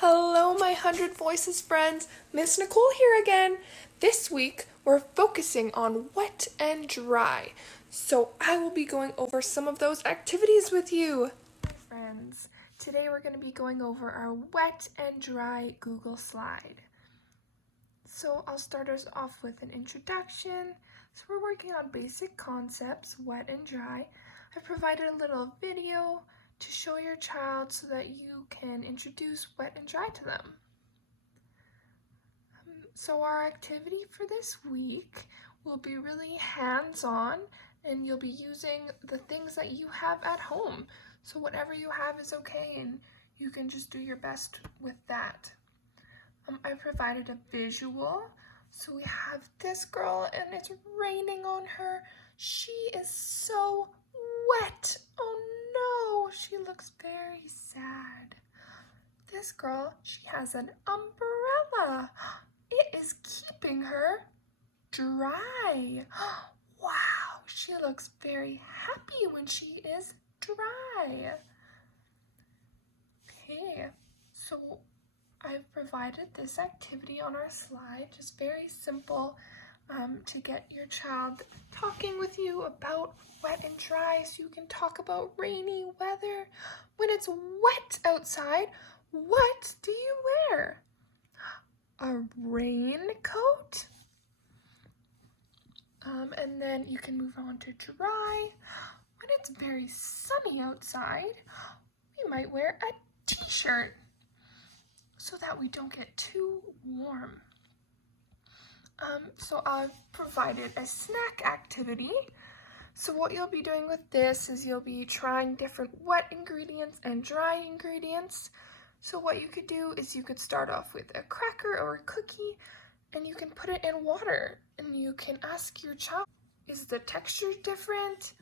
Hello, my 100 Voices friends. Miss Nicole here again. This week, we're focusing on wet and dry. So I will be going over some of those activities with you. Hi, friends. Today, we're going to be going over our wet and dry Google slide. So I'll start us off with an introduction. So we're working on basic concepts, wet and dry. I've provided a little video to show your child so that you can introduce wet and dry to them. So our activity for this week will be really hands-on, and you'll be using the things that you have at home. So whatever you have is okay, and you can just do your best with that. I provided a visual. So we have this girl and it's raining on her. She is so wet. Oh no, she looks very sad. This girl, she has an umbrella. It is keeping her dry. Wow, she looks very happy when she is dry. Okay, so I've provided this activity on our slide, just very simple to get your child talking with you about wet and dry, so you can talk about rainy weather. When it's wet outside, what do you wear? A raincoat? And then you can move on to dry. When it's very sunny outside, we might wear a t-shirt so that we don't get too warm. So I've provided a snack activity. So what you'll be doing with this is you'll be trying different wet ingredients and dry ingredients. So what you could do is you could start off with a cracker or a cookie, and you can put it in water, and you can ask your child, is the texture different?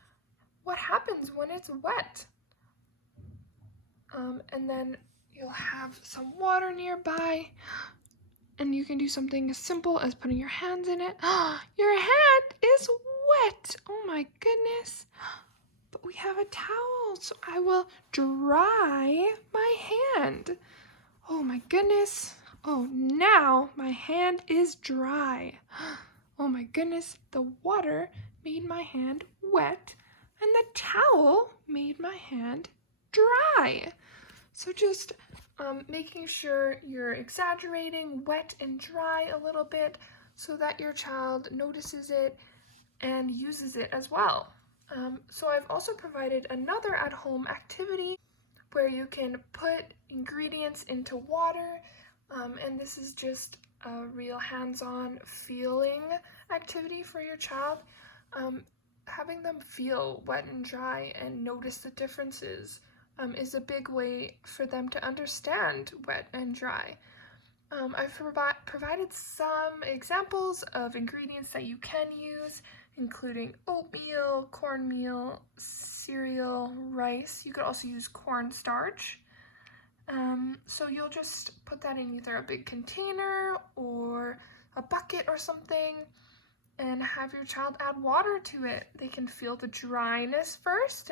What happens when it's wet? And then you'll have some water nearby, and you can do something as simple as putting your hands in it. Your hand is wet. Oh my goodness. But we have a towel, so I will dry my hand. Oh my goodness. Oh, now my hand is dry. Oh my goodness, the water made my hand wet, and the towel made my hand dry. So just making sure you're exaggerating wet and dry a little bit so that your child notices it and uses it as well. So I've also provided another at-home activity where you can put ingredients into water, and this is just a real hands-on feeling activity for your child. Having them feel wet and dry and notice the differences is a big way for them to understand wet and dry. I've provided some examples of ingredients that you can use, including oatmeal, cornmeal, cereal, rice. You could also use cornstarch. So you'll just put that in either a big container or a bucket or something, and have your child add water to it. They can feel the dryness first,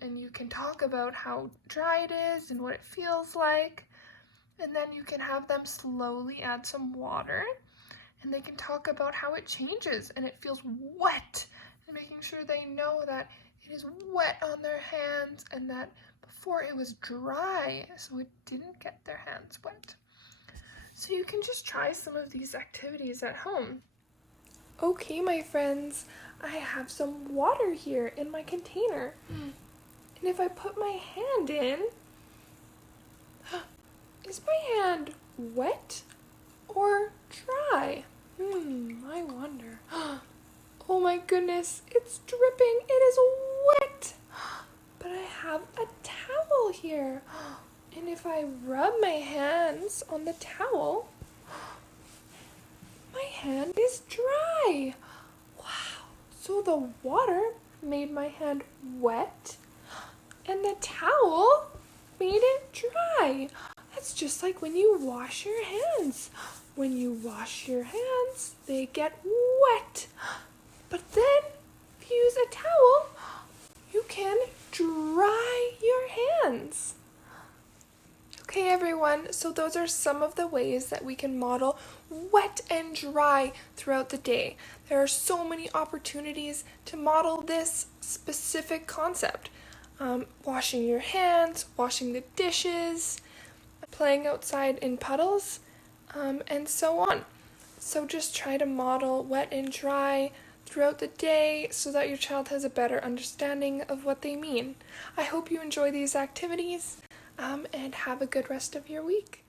and you can talk about how dry it is and what it feels like. And then you can have them slowly add some water, and they can talk about how it changes and it feels wet, and making sure they know that it is wet on their hands and that before it was dry, so it didn't get their hands wet. So you can just try some of these activities at home. Okay, my friends, I have some water here in my container. And if I put my hand in, is my hand wet or dry? I wonder. Oh my goodness, it's dripping. It is wet. But I have a towel here. And if I rub my hands on the towel, my hand is dry. Wow. So the water made my hand wet, and the towel made it dry. That's just like when you wash your hands. When you wash your hands, they get wet. But then, if you use a towel, you can dry your hands. Okay everyone, so those are some of the ways that we can model wet and dry throughout the day. There are so many opportunities to model this specific concept. Washing your hands, washing the dishes, playing outside in puddles, and so on. So just try to model wet and dry throughout the day so that your child has a better understanding of what they mean. I hope you enjoy these activities and have a good rest of your week.